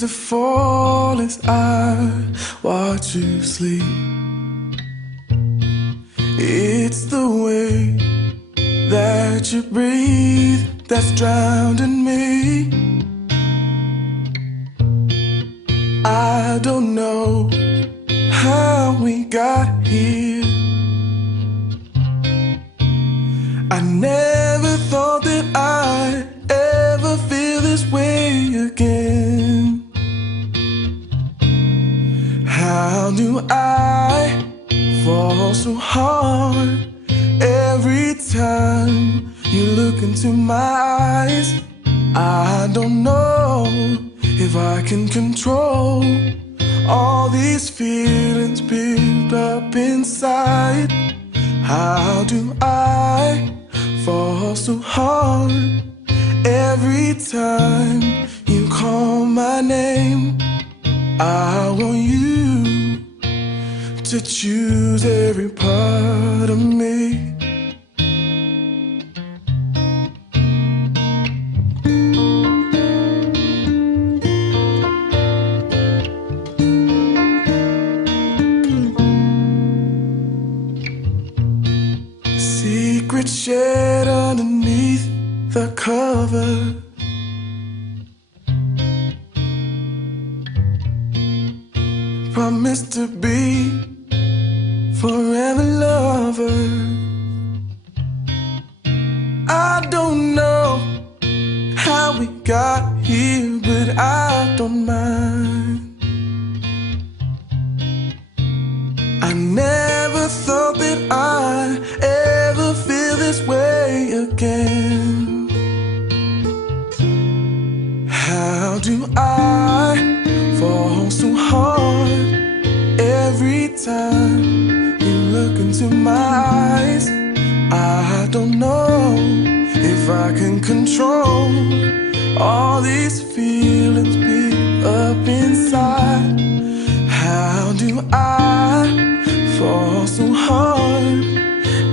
to fall as I watch you sleep. It's the way that you breathe that's drowning me. I don't know how we got here. I never thought that I'd ever feel this way again. How do I fall so hard every time you look into my eyes? I don't know if I can control all these feelings built up inside. How do I fall so hard every time you call my name? I want you to choose every part of me. Secret shared underneath the cover. Promise to be forever lovers. I don't know how we got here, but I don't mind. I never thought that I'd ever feel this way again. How do I fall so hard every time you look into my eyes? I don't know if I can control all these feelings built up inside. How do I fall so hard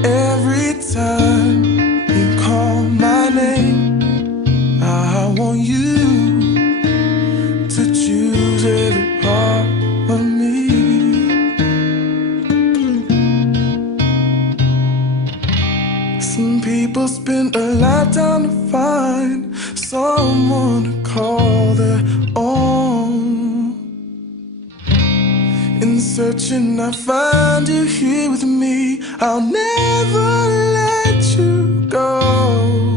every time you call my name? I want you to choose every part of me. Some people spend a lifetime to find someone to call their own. In searching, I find you here with me. I'll never let you go.